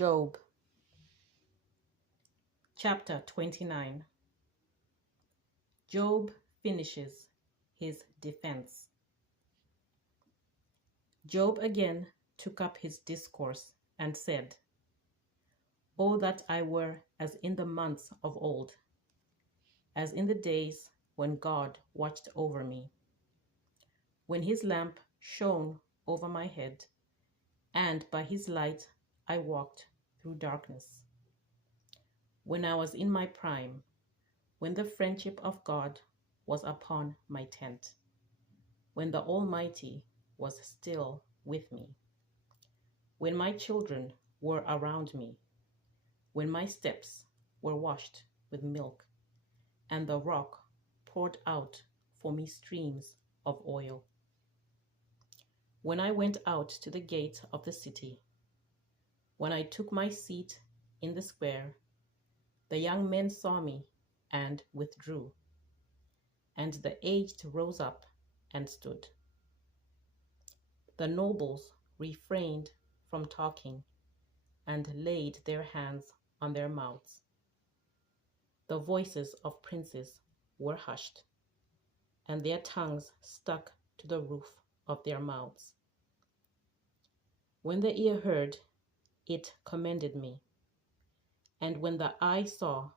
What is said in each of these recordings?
Job, chapter 29. Job finishes his defense. Job again took up his discourse and said, "Oh, that I were as in the months of old, as in the days when God watched over me, when his lamp shone over my head, and by his light I walked through darkness. When I was in my prime, when the friendship of God was upon my tent, when the Almighty was still with me, when my children were around me, when my steps were washed with milk, and the rock poured out for me streams of oil. When I went out to the gate of the city, when I took my seat in the square, the young men saw me and withdrew, and the aged rose up and stood. The nobles refrained from talking and laid their hands on their mouths. The voices of princes were hushed, and their tongues stuck to the roof of their mouths. When the ear heard, it commended me, and when the eye saw,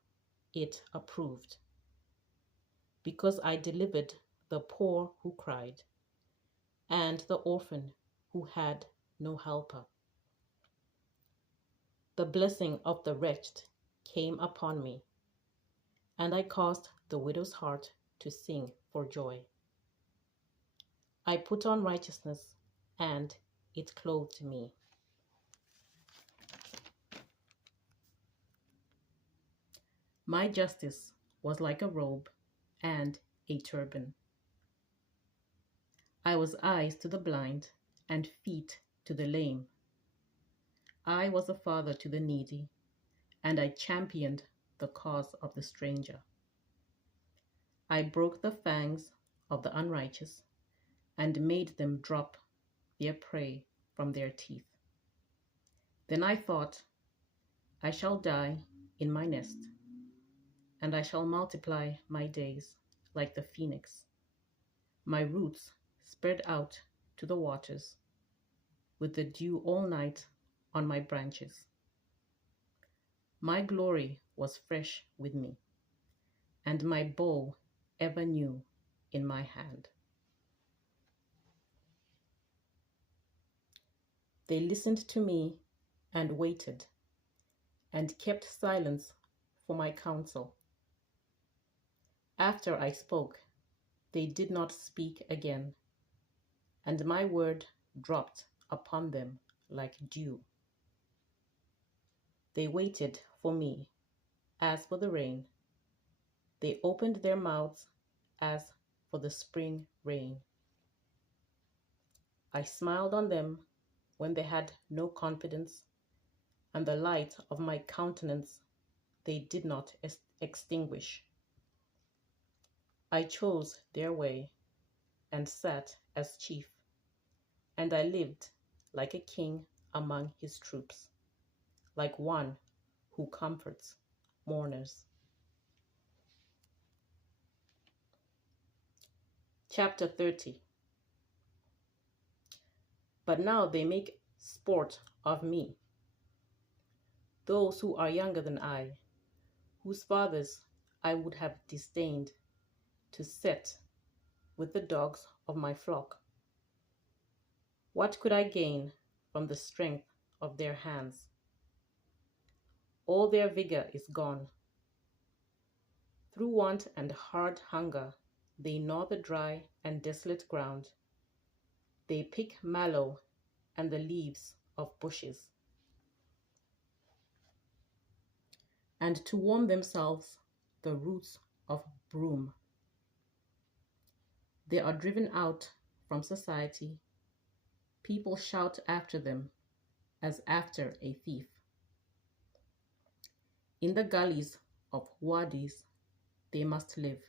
it approved. Because I delivered the poor who cried, and the orphan who had no helper. The blessing of the wretched came upon me, and I caused the widow's heart to sing for joy. I put on righteousness, and it clothed me. My justice was like a robe and a turban. I was eyes to the blind and feet to the lame. I was a father to the needy, and I championed the cause of the stranger. I broke the fangs of the unrighteous and made them drop their prey from their teeth. Then I thought, I shall die in my nest, and I shall multiply my days like the phoenix. My roots spread out to the waters, with the dew all night on my branches. My glory was fresh with me, and my bow ever new in my hand. They listened to me and waited, and kept silence for my counsel. After I spoke, they did not speak again, and my word dropped upon them like dew. They waited for me as for the rain. They opened their mouths as for the spring rain. I smiled on them when they had no confidence, and the light of my countenance they did not extinguish. I chose their way and sat as chief, and I lived like a king among his troops, like one who comforts mourners. Chapter 30. But now they make sport of me, those who are younger than I, whose fathers I would have disdained to set with the dogs of my flock. What could I gain from the strength of their hands? All their vigor is gone. Through want and hard hunger, they gnaw the dry and desolate ground. They pick mallow and the leaves of bushes, and to warm themselves, the roots of broom. They are driven out from society. People shout after them as after a thief. In the gullies of wadis they must live,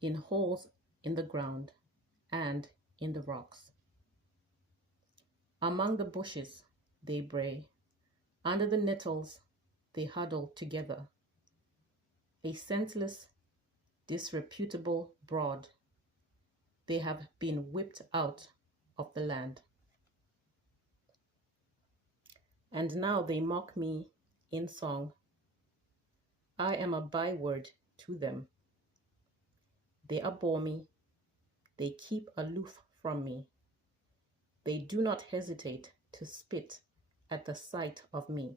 in holes in the ground and in the rocks. Among the bushes they bray, Under the nettles they huddle together, a senseless, disreputable brood. They have been whipped out of the land. And now they mock me in song. I am a byword to them. They abhor me. They keep aloof from me. They do not hesitate to spit at the sight of me.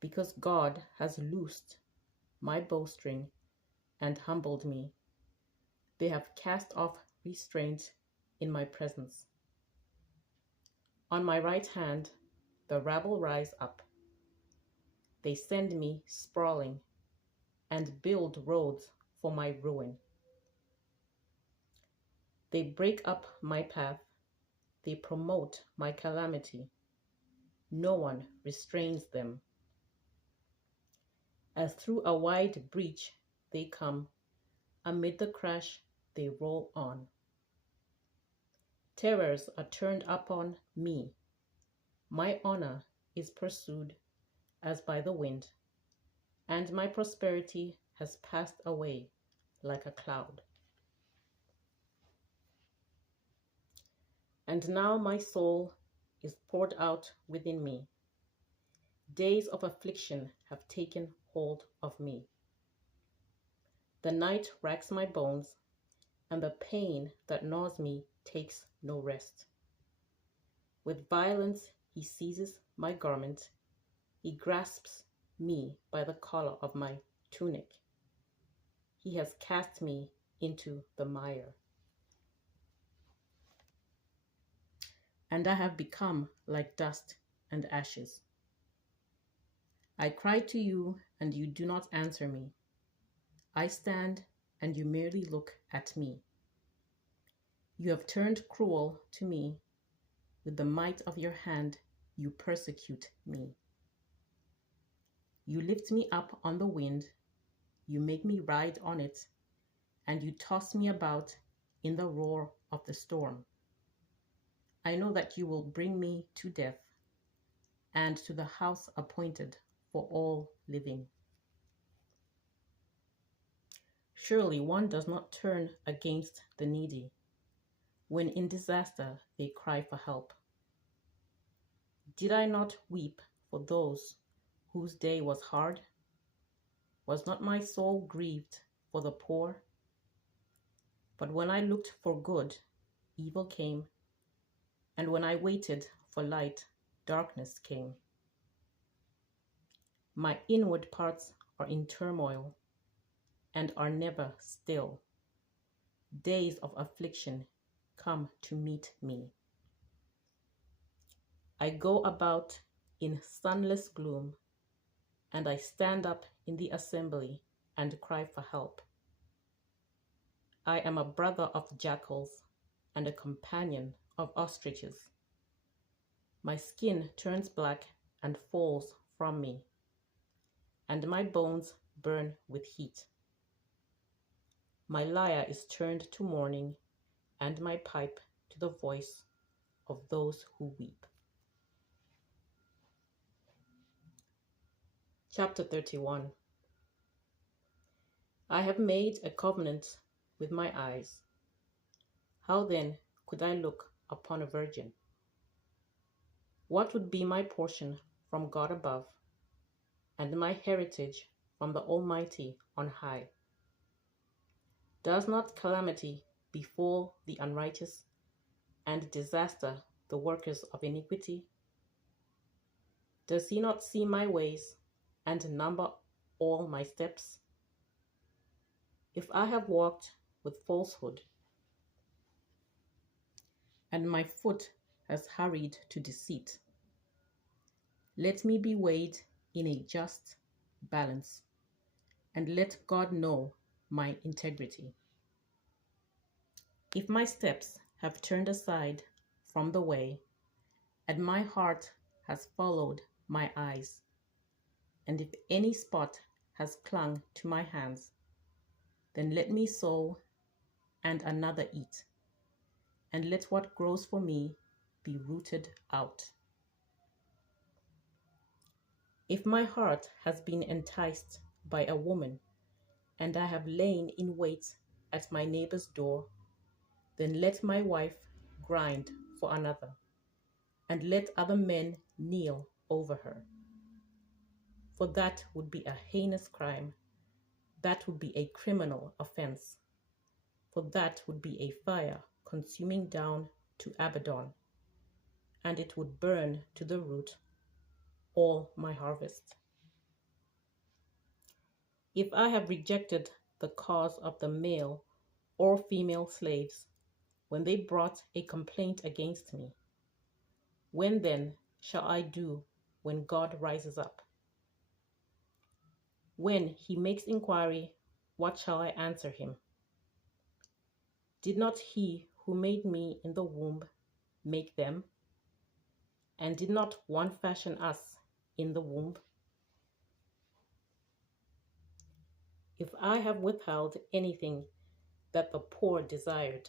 Because God has loosed my bowstring and humbled me, they have cast off restraint in my presence. On my right hand, the rabble rise up. They send me sprawling and build roads for my ruin. They break up my path. They promote my calamity. No one restrains them. As through a wide breach they come, amid the crash they roll on. Terrors are turned upon me. My honor is pursued as by the wind, and my prosperity has passed away like a cloud. And now my soul is poured out within me. Days of affliction have taken hold of me. The night racks my bones, and the pain that gnaws me takes no rest. With violence he seizes my garment. He grasps me by the collar of my tunic. He has cast me into the mire. And I have become like dust and ashes. I cry to you, and you do not answer me. I stand, and you merely look at me. You have turned cruel to me. With the might of your hand, you persecute me. You lift me up on the wind. You make me ride on it, and you toss me about in the roar of the storm. I know that you will bring me to death and to the house appointed for all living. Surely one does not turn against the needy. When in disaster they cry for help. Did I not weep for those whose day was hard? Was not my soul grieved for the poor? But when I looked for good, evil came, and when I waited for light, darkness came. My inward parts are in turmoil and are never still. Days of affliction come to meet me. I go about in sunless gloom, and I stand up in the assembly and cry for help. I am a brother of jackals and a companion of ostriches. My skin turns black and falls from me, and my bones burn with heat. My lyre is turned to mourning, and my pipe to the voice of those who weep. Chapter 31. I have made a covenant with my eyes. How then could I look upon a virgin? What would be my portion from God above, and my heritage from the Almighty on high? Does not calamity befall the unrighteous, and disaster the workers of iniquity? Does he not see my ways and number all my steps? If I have walked with falsehood, and my foot has hurried to deceit, let me be weighed in a just balance, and let God know my integrity. If my steps have turned aside from the way, and my heart has followed my eyes, and if any spot has clung to my hands, then let me sow and another eat, and let what grows for me be rooted out. If my heart has been enticed by a woman, and I have lain in wait at my neighbor's door, then let my wife grind for another, and let other men kneel over her. For that would be a heinous crime. That would be a criminal offense. For that would be a fire consuming down to Abaddon, and it would burn to the root all my harvest. If I have rejected the cause of the male or female slaves when they brought a complaint against me, when then shall I do when God rises up? When he makes inquiry, what shall I answer him? Did not he who made me in the womb make them? And did not one fashion us in the womb? If I have withheld anything that the poor desired,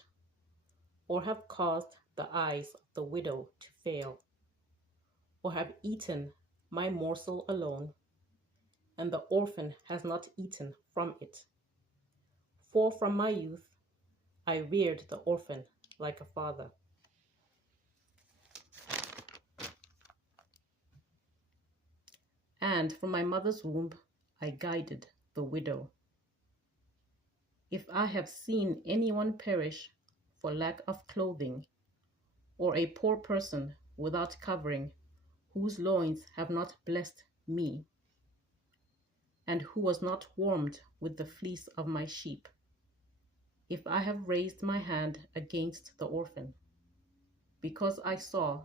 or have caused the eyes of the widow to fail, or have eaten my morsel alone, and the orphan has not eaten from it. For from my youth I reared the orphan like a father. And from my mother's womb I guided the widow. If I have seen anyone perish for lack of clothing, or a poor person without covering, whose loins have not blessed me, and who was not warmed with the fleece of my sheep, if I have raised my hand against the orphan, because I saw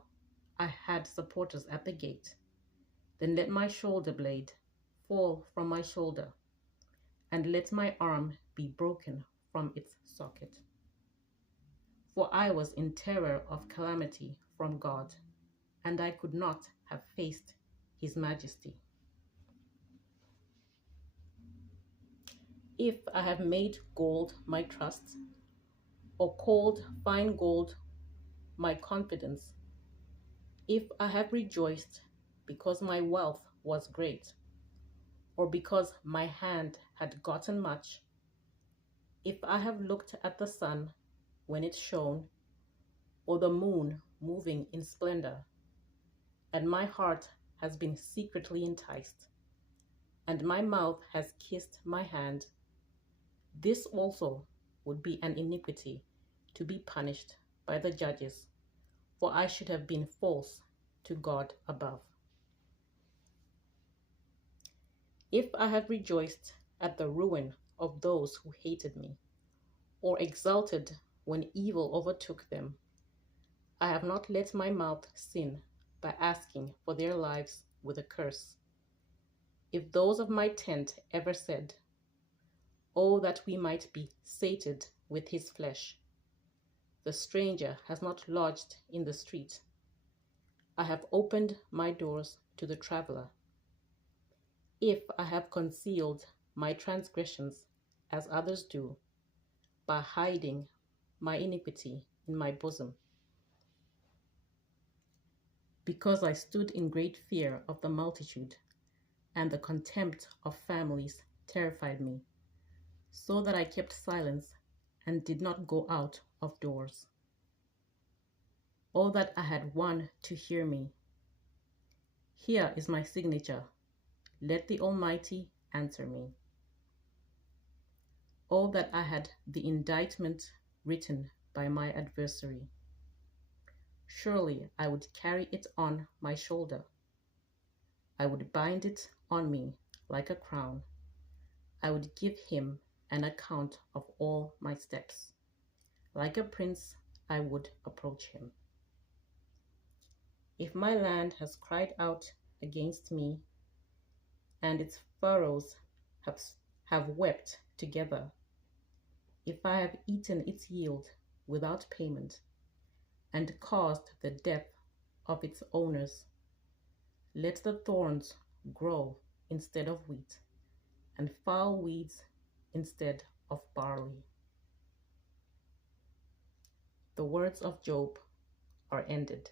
I had supporters at the gate, then let my shoulder blade fall from my shoulder, and let my arm be broken from its socket. For I was in terror of calamity from God, and I could not have faced his majesty. If I have made gold my trust, or called fine gold my confidence, if I have rejoiced because my wealth was great, or because my hand had gotten much, if I have looked at the sun when it shone, or the moon moving in splendor, and my heart has been secretly enticed, and my mouth has kissed my hand, this also would be an iniquity to be punished by the judges, for I should have been false to God above. If I have rejoiced at the ruin of those who hated me, or exulted when evil overtook them, I have not let my mouth sin by asking for their lives with a curse. If those of my tent ever said, "Oh, that we might be sated with his flesh," the stranger has not lodged in the street. I have opened my doors to the traveler. If I have concealed my transgressions as others do, by hiding my iniquity in my bosom, because I stood in great fear of the multitude, and the contempt of families terrified me, so that I kept silence and did not go out of doors. Oh, that I had one to hear me. Here is my signature. Let the Almighty answer me. Oh, that I had the indictment written by my adversary. Surely I would carry it on my shoulder. I would bind it on me like a crown. I would give him an account of all my steps. Like a prince, I would approach him. If my land has cried out against me, and its furrows have wept together, if I have eaten its yield without payment, and caused the death of its owners, let the thorns grow instead of wheat, and foul weeds instead of barley. The words of Job are ended.